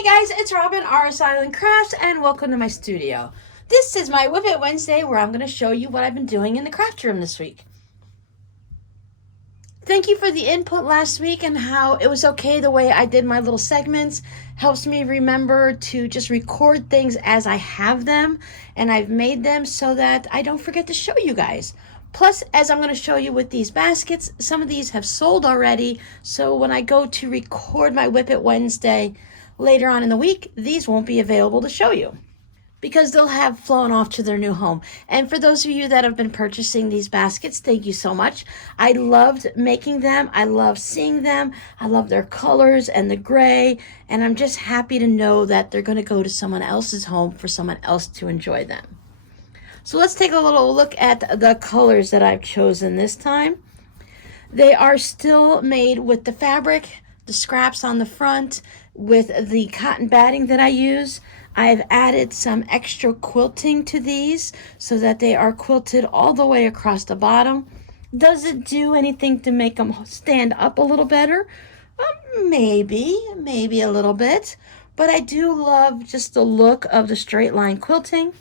Hey guys, it's Robin, RsIslandCrafts, and welcome to my studio. This is my Whip It Wednesday where I'm going to show you what I've been doing in the craft room this week. Thank you for the input last week and how it was okay the way I did my little segments. Helps me remember to just record things as I have them, and I've made them so that I don't forget to show you guys. Plus, as I'm going to show you with these baskets, some of these have sold already, so when I go to record my Whip It Wednesday later on in the week, these won't be available to show you because they'll have flown off to their new home. And for those of you that have been purchasing these baskets, thank you so much. I loved making them. I love seeing them. I love their colors and the gray. And I'm just happy to know that they're going to go to someone else's home for someone else to enjoy them. So let's take a little look at the colors that I've chosen this time. They are still made with the fabric, the scraps on the front, with the cotton batting that I use. I've added some extra quilting to these so that they are quilted all the way across the bottom. Does it do anything to make them stand up a little better? Maybe a little bit, but I do love just the look of the straight line quilting.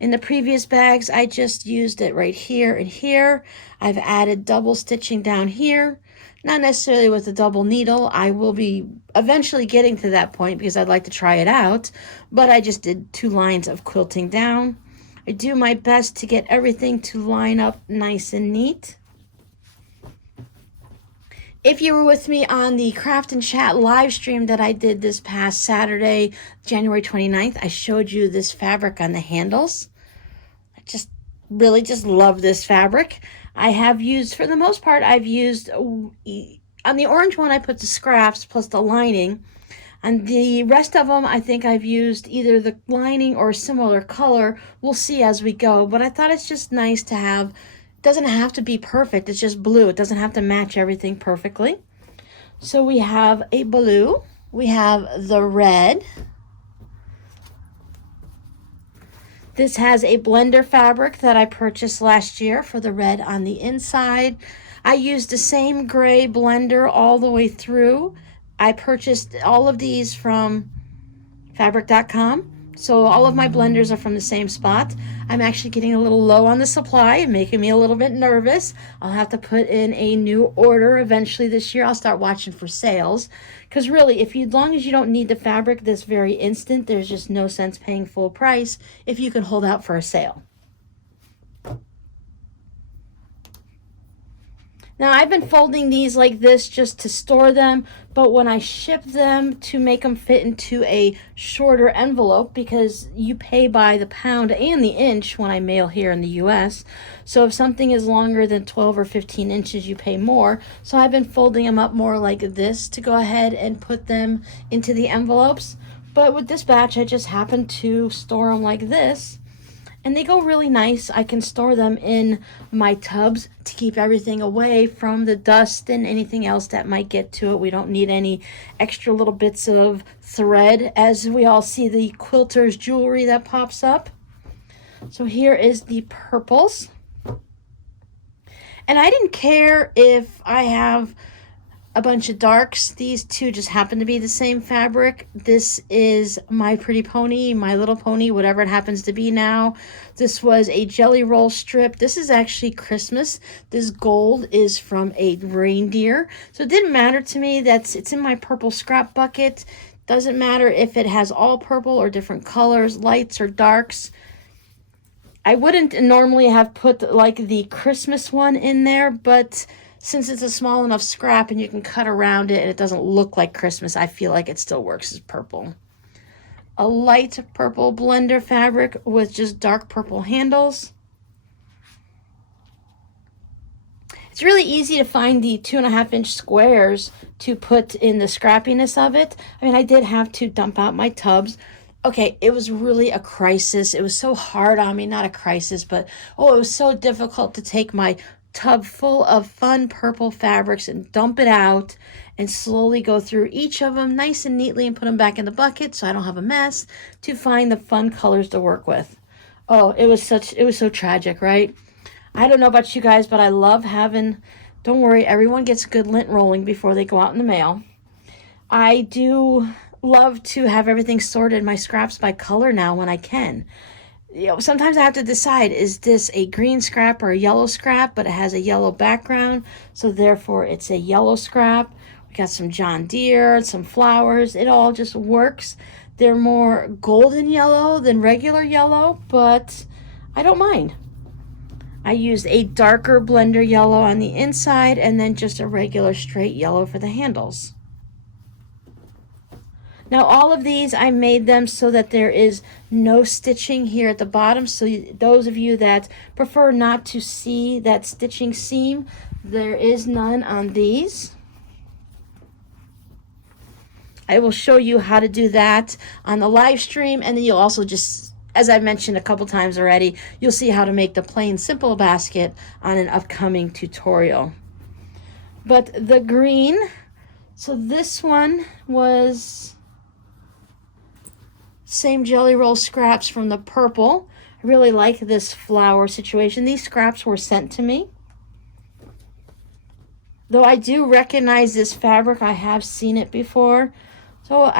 In the previous bags, I just used it right here and here. I've added double stitching down here. Not necessarily with a double needle. I will be eventually getting to that point because I'd like to try it out. But I just did 2 lines of quilting down. I do my best to get everything to line up nice and neat. If you were with me on the Craft and Chat live stream that I did this past Saturday, January 29th, I showed you this fabric on the handles. I really just love this fabric. I have used, for the most part, I've used, on the orange one, I put the scraps plus the lining. On the rest of them, I think I've used either the lining or a similar color. We'll see as we go, but I thought it's just nice to have. It doesn't have to be perfect. It's just blue. It doesn't have to match everything perfectly. So we have a blue. We have the red. This has a blender fabric that I purchased last year for the red on the inside. I used the same gray blender all the way through. I purchased all of these from fabric.com. So all of my blenders are from the same spot. I'm actually getting a little low on the supply, making me a little bit nervous. I'll have to put in a new order eventually this year. I'll start watching for sales. Because really, as long as you don't need the fabric this very instant, there's just no sense paying full price if you can hold out for a sale. Now, I've been folding these like this just to store them, but when I ship them to make them fit into a shorter envelope, because you pay by the pound and the inch when I mail here in the US, so if something is longer than 12 or 15 inches, you pay more. So I've been folding them up more like this to go ahead and put them into the envelopes. But with this batch, I just happened to store them like this. And they go really nice. I can store them in my tubs to keep everything away from the dust and anything else that might get to it. We don't need any extra little bits of thread, as we all see the quilter's jewelry that pops up. So here is the purples. And I didn't care if I have a bunch of darks. These two just happen to be the same fabric. This is My Pretty Pony, My Little Pony, whatever it happens to be now. This was a jelly roll strip. This is actually Christmas. This gold is from a reindeer. So it didn't matter to me that it's in my purple scrap bucket. Doesn't matter if it has all purple or different colors, lights or darks. I wouldn't normally have put like the Christmas one in there, but since it's a small enough scrap and you can cut around it and it doesn't look like Christmas, I feel like it still works as purple. A light purple blender fabric with just dark purple handles. It's really easy to find the 2.5-inch squares to put in the scrappiness of it. I mean, I did have to dump out my tubs. Okay, it was really a crisis. It was so hard on me, not a crisis, but it was so difficult to take my tub full of fun purple fabrics and dump it out and slowly go through each of them nice and neatly and put them back in the bucket so I don't have a mess, to find the fun colors to work with. Oh, it was so tragic, right? I don't know about you guys, but I love having, don't worry, everyone gets good lint rolling before they go out in the mail. I do love to have everything sorted, my scraps by color now when I can. Sometimes I have to decide, is this a green scrap or a yellow scrap, but it has a yellow background, so therefore it's a yellow scrap. We got some John Deere, some flowers. It all just works. They're more golden yellow than regular yellow, but I don't mind. I used a darker blender yellow on the inside and then just a regular straight yellow for the handles. Now all of these, I made them so that there is no stitching here at the bottom. So those of you that prefer not to see that stitching seam, there is none on these. I will show you how to do that on the live stream, and then you'll also just, as I mentioned a couple times already, you'll see how to make the plain simple basket on an upcoming tutorial. But the green, so this one was same jelly roll scraps from the purple. I really like this flower situation. These scraps were sent to me. Though I do recognize this fabric, I have seen it before. So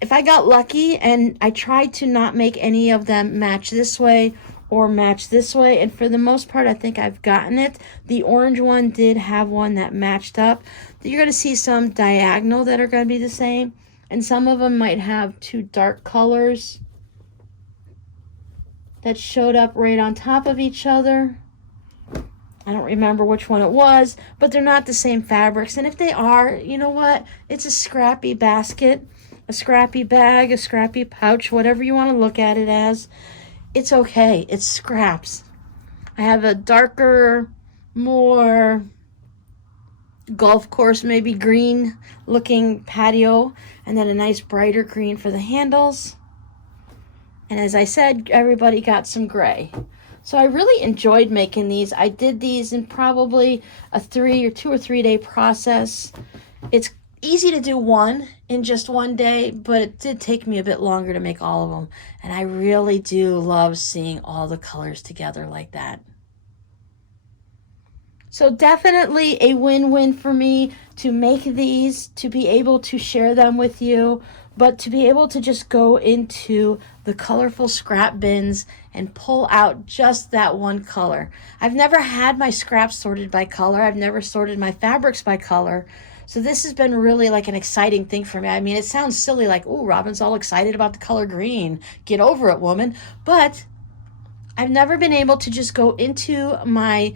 if I got lucky, and I tried to not make any of them match this way or match this way, and for the most part I think I've gotten it. The orange one did have one that matched up. You're going to see some diagonal that are going to be the same, and some of them might have two dark colors that showed up right on top of each other. I don't remember which one it was, but they're not the same fabrics. And if they are, you know what? It's a scrappy basket, a scrappy bag, a scrappy pouch, whatever you want to look at it as. It's okay. It's scraps. I have a darker, more golf course, maybe green looking patio, and then a nice brighter green for the handles. And as I said, everybody got some gray. So I really enjoyed making these. I did these in probably a 2 or 3 day process. It's easy to do one in just one day, but it did take me a bit longer to make all of them. And I really do love seeing all the colors together like that. So definitely a win-win for me to make these, to be able to share them with you, but to be able to just go into the colorful scrap bins and pull out just that one color. I've never had my scraps sorted by color. I've never sorted my fabrics by color. So this has been really like an exciting thing for me. I mean, it sounds silly, like, oh, Robin's all excited about the color green. Get over it, woman. But I've never been able to just go into my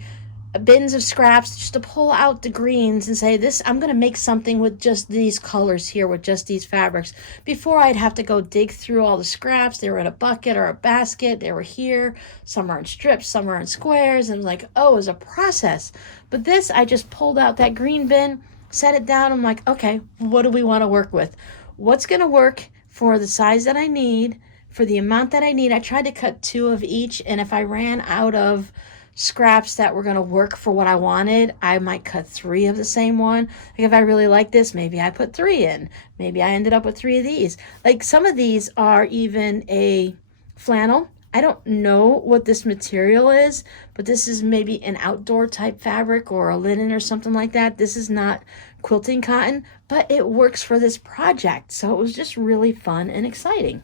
bins of scraps just to pull out the greens and say, I'm going to make something with just these colors here, with just these fabrics. Before, I'd have to go dig through all the scraps. They were in a bucket or a basket. They were here. Some are in strips, some are in squares. And like, oh, it was a process. But this, I just pulled out that green bin, set it down. I'm like, okay, what do we want to work with? What's going to work for the size that I need, for the amount that I need? I tried to cut 2 of each, and if I ran out of scraps that were going to work for what I wanted, I might cut 3 of the same one. Like if I really like this, maybe I put 3 in. Maybe I ended up with 3 of these. Like some of these are even a flannel. I don't know what this material is, but this is maybe an outdoor type fabric or a linen or something like that. This is not quilting cotton, but it works for this project. So it was just really fun and exciting.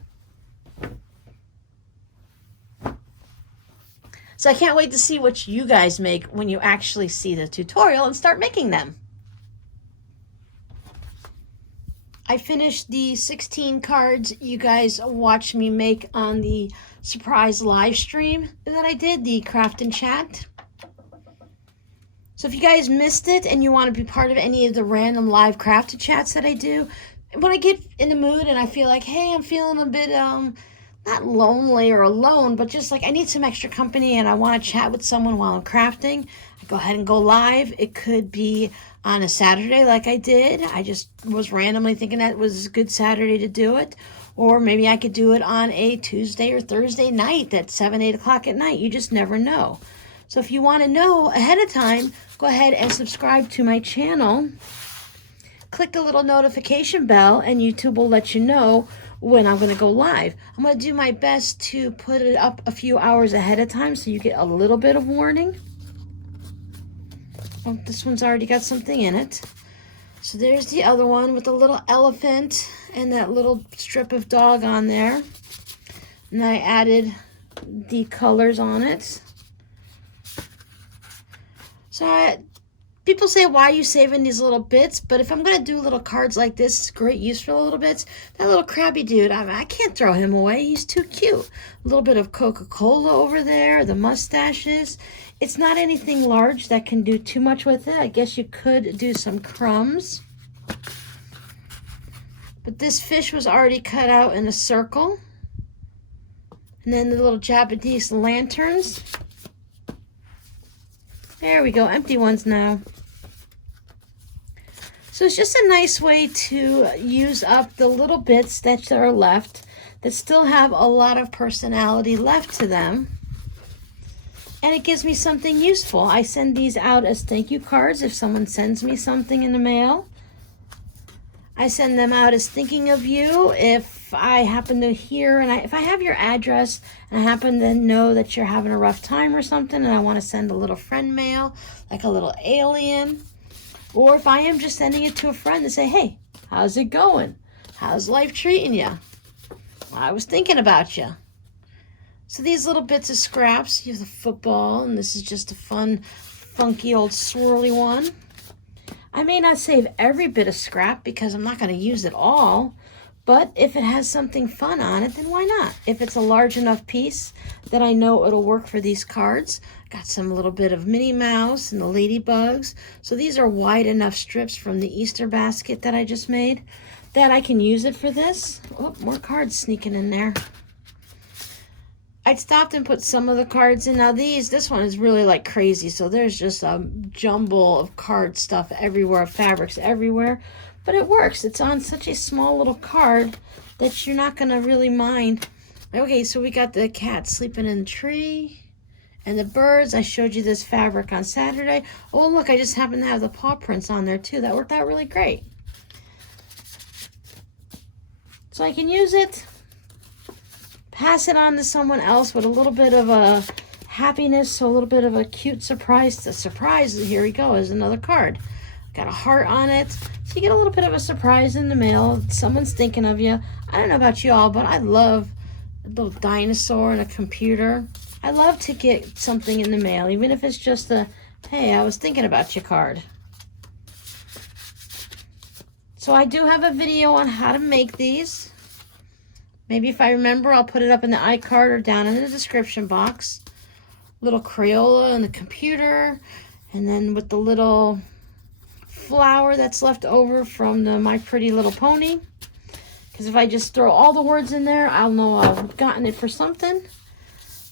So I can't wait to see what you guys make when you actually see the tutorial and start making them. I finished the 16 cards you guys watched me make on the surprise live stream that I did, the craft and chat. So if you guys missed it and you want to be part of any of the random live craft chats that I do, when I get in the mood and I feel like, hey, I'm feeling a bit not lonely or alone, but just like I need some extra company and I want to chat with someone while I'm crafting, I go ahead and go live. It could be on a Saturday like I did. I just was randomly thinking that was a good Saturday to do it. Or maybe I could do it on a Tuesday or Thursday night at 7, 8 o'clock at night. You just never know. So if you want to know ahead of time, go ahead and subscribe to my channel. Click the little notification bell and YouTube will let you know when I'm going to go live. I'm going to do my best to put it up a few hours ahead of time so you get a little bit of warning. Oh, this one's already got something in it. So there's the other one with the little elephant and that little strip of dog on there. And I added the colors on it. So people say, why are you saving these little bits? But if I'm going to do little cards like this, it's great use for the little bits. That little crabby dude, I can't throw him away. He's too cute. A little bit of Coca-Cola over there, the mustaches. It's not anything large that can do too much with it. I guess you could do some crumbs. But this fish was already cut out in a circle. And then the little Japanese lanterns. There we go, empty ones now. So it's just a nice way to use up the little bits that are left that still have a lot of personality left to them. And it gives me something useful. I send these out as thank you cards if someone sends me something in the mail. I send them out as thinking of you if I happen to hear, and if I have your address and I happen to know that you're having a rough time or something and I want to send a little friend mail, like a little alien. Or if I am just sending it to a friend to say, hey, how's it going? How's life treating you? I was thinking about you. So these little bits of scraps, you have the football, and this is just a fun, funky old swirly one. I may not save every bit of scrap because I'm not going to use it all, but if it has something fun on it, then why not? If it's a large enough piece that I know it'll work for these cards. Got some little bit of Minnie Mouse and the ladybugs. So these are wide enough strips from the Easter basket that I just made that I can use it for this. Oh, more cards sneaking in there. I'd stopped and put some of the cards in. Now this one is really like crazy. So there's just a jumble of card stuff everywhere, fabrics everywhere. But it works. It's on such a small little card that you're not going to really mind. Okay, so we got the cat sleeping in the tree. And the birds, I showed you this fabric on Saturday. Oh, look, I just happen to have the paw prints on there too. That worked out really great. So I can use it, pass it on to someone else with a little bit of a happiness, so a little bit of a cute surprise. The surprise, here we go, is another card. Got a heart on it. So you get a little bit of a surprise in the mail. Someone's thinking of you. I don't know about you all, but I love a little dinosaur and a computer. I love to get something in the mail, even if it's just a, hey, I was thinking about you card. So I do have a video on how to make these. Maybe if I remember, I'll put it up in the iCard or down in the description box. Little Crayola and the computer, and then with the little flower that's left over from the My Pretty Little Pony. Because if I just throw all the words in there, I'll know I've gotten it for something.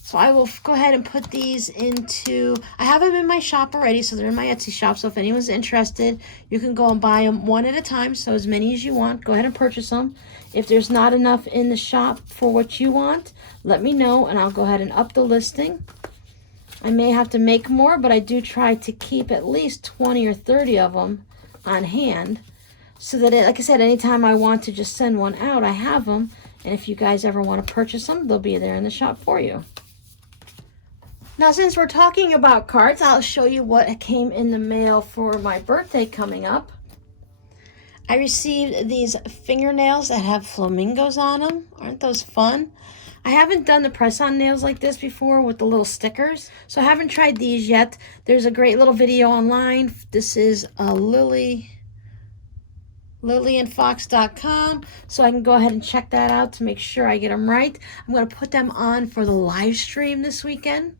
So I will go ahead and put these into, I have them in my shop already, so they're in my Etsy shop. So if anyone's interested, you can go and buy them one at a time. So as many as you want, go ahead and purchase them. If there's not enough in the shop for what you want, let me know and I'll go ahead and up the listing. I may have to make more, but I do try to keep at least 20 or 30 of them on hand. So that, like I said, anytime I want to just send one out, I have them. And if you guys ever want to purchase them, they'll be there in the shop for you. Now, since we're talking about cards, I'll show you what came in the mail for my birthday coming up. I received these fingernails that have flamingos on them. Aren't those fun? I haven't done the press-on nails like this before with the little stickers, so I haven't tried these yet. There's a great little video online. This is LilyandFox.com, so I can go ahead and check that out to make sure I get them right. I'm going to put them on for the live stream this weekend.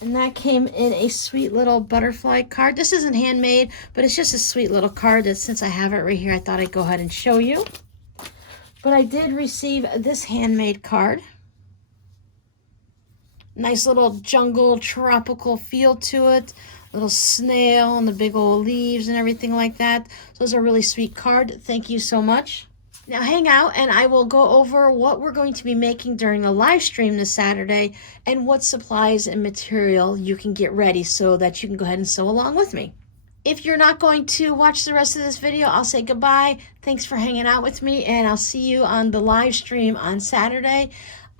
And that came in a sweet little butterfly card. This isn't handmade, but it's just a sweet little card that since I have it right here, I thought I'd go ahead and show you. But I did receive this handmade card. Nice little jungle, tropical feel to it. Little snail and the big old leaves and everything like that. So it's a really sweet card. Thank you so much. Now hang out and I will go over what we're going to be making during the live stream this Saturday and what supplies and material you can get ready so that you can go ahead and sew along with me. If you're not going to watch the rest of this video, I'll say goodbye. Thanks for hanging out with me, and I'll see you on the live stream on Saturday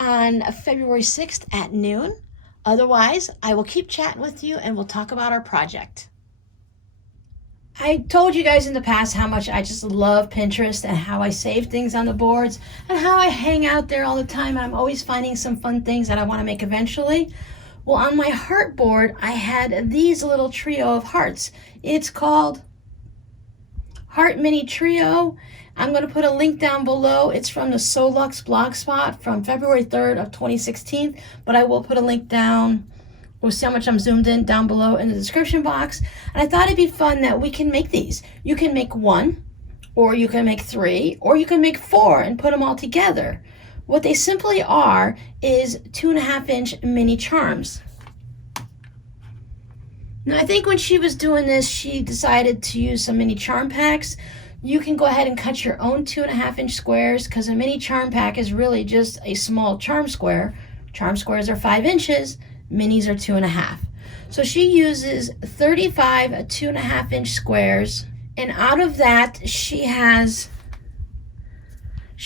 on February 6th at noon. Otherwise, I will keep chatting with you and we'll talk about our project. I told you guys in the past how much I just love Pinterest and how I save things on the boards and how I hang out there all the time. I'm always finding some fun things that I want to make eventually. Well, on my heart board, I had these little trio of hearts. It's called Heart Mini Trio. I'm going to put a link down below. It's from the Solux blogspot from February 3rd of 2016, but I will put a link down. We'll see how much I'm zoomed in down below in the description box. And I thought it'd be fun that we can make these. You can make one, or you can make three, or you can make four and put them all together. What they simply are is 2.5-inch mini charms. Now I think when she was doing this, she decided to use some mini charm packs. You can go ahead and cut your own 2.5-inch squares because a mini charm pack is really just a small charm square. Charm squares are 5 inches. Minis are 2.5. So she uses 35 2.5-inch squares, and out of that she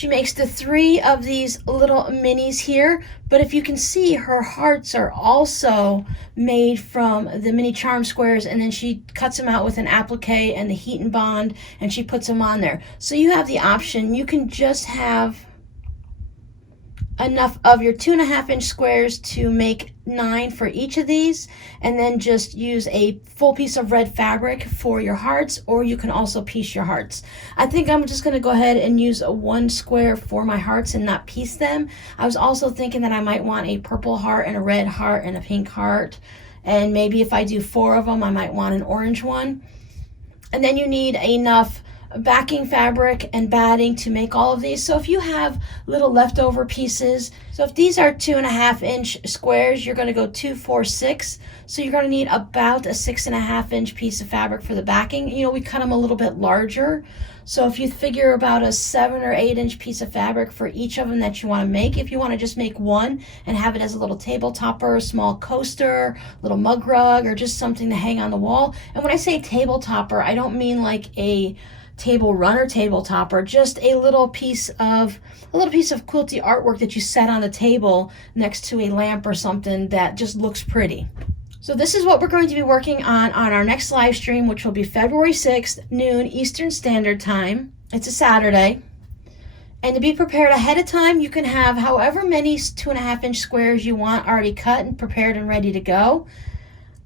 makes the 3 of these little minis here. But if you can see, her hearts are also made from the mini charm squares, and then she cuts them out with an applique and the heat and bond, and she puts them on there. So you have the option. You can just have enough of your 2.5-inch squares to make 9 for each of these, and then just use a full piece of red fabric for your hearts, or you can also piece your hearts. I think I'm just going to go ahead and use a 1 square for my hearts and not piece them. I was also thinking that I might want a purple heart and a red heart and a pink heart, and maybe if I do 4 of them I might want an orange one. And then you need enough backing fabric and batting to make all of these. So if you have little leftover pieces, so if these are 2.5-inch squares, you're going to go 2, 4, 6. So you're going to need about a 6.5-inch piece of fabric for the backing. You know, we cut them a little bit larger. So if you figure about a 7 or 8-inch piece of fabric for each of them that you want to make, if you want to just make one and have it as a little table topper, a small coaster, little mug rug, or just something to hang on the wall. And when I say table topper, I don't mean like a table runner table topper, just a little piece of quilty artwork that you set on the table next to a lamp or something that just looks pretty. So this is what we're going to be working on our next live stream, which will be February 6th, noon Eastern Standard Time. It's a Saturday. And to be prepared ahead of time, you can have however many 2.5-inch squares you want already cut and prepared and ready to go.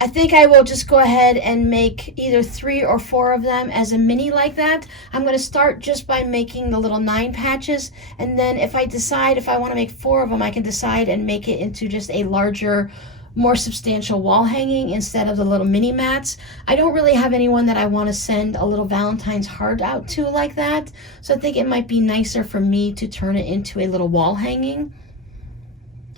I think I will just go ahead and make either 3 or 4 of them as a mini like that. I'm going to start just by making the little 9 patches, and then if I decide if I want to make 4 of them, I can decide and make it into just a larger, more substantial wall hanging instead of the little mini mats. I don't really have anyone that I want to send a little Valentine's heart out to like that, so I think it might be nicer for me to turn it into a little wall hanging.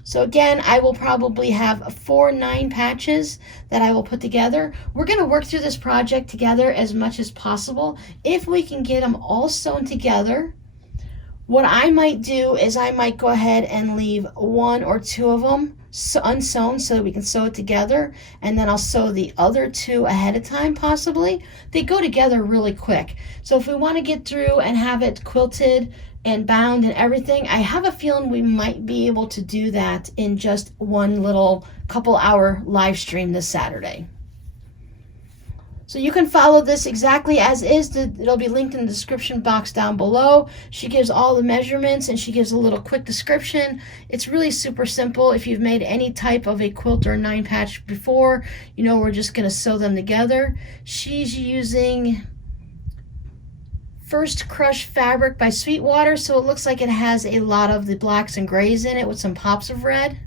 So again, I will probably have 4 9 patches that I will put together. We're going to work through this project together as much as possible. If we can get them all sewn together, what I might do is I might go ahead and leave 1 or 2 of them unsewn so that we can sew it together, and then I'll sew the other 2 ahead of time possibly. They go together really quick. So if we want to get through and have it quilted and bound and everything, I have a feeling we might be able to do that in just one little couple-hour live stream this Saturday. So you can follow this exactly as is. It'll be linked in the description box down below. She gives all the measurements and she gives a little quick description. It's really super simple. If you've made any type of a quilt or 9 patch before, you know we're just going to sew them together. She's using First Crush fabric by Sweetwater, so it looks like it has a lot of the blacks and grays in it with some pops of red.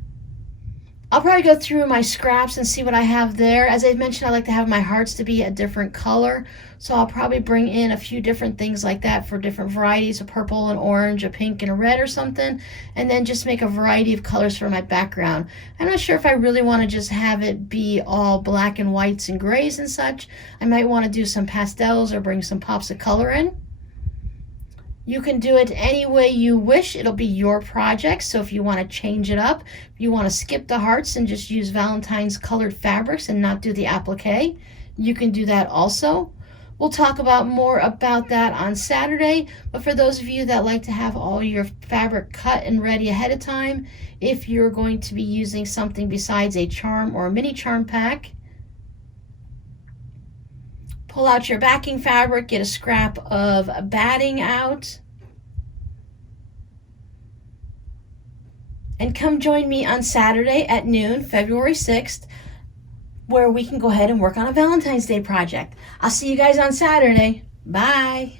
I'll probably go through my scraps and see what I have there. As I mentioned, I like to have my hearts to be a different color, so I'll probably bring in a few different things like that for different varieties, a purple, an orange, a pink, and a red or something, and then just make a variety of colors for my background. I'm not sure if I really want to just have it be all black and whites and grays and such. I might want to do some pastels or bring some pops of color in. You can do it any way you wish. It'll be your project. So if you want to change it up, if you want to skip the hearts and just use Valentine's colored fabrics and not do the applique, you can do that also. We'll talk about more about that on Saturday. But for those of you that like to have all your fabric cut and ready ahead of time, if you're going to be using something besides a charm or a mini charm pack, pull out your backing fabric, get a scrap of batting out, and come join me on Saturday at noon, February 6th, where we can go ahead and work on a Valentine's Day project. I'll see you guys on Saturday. Bye.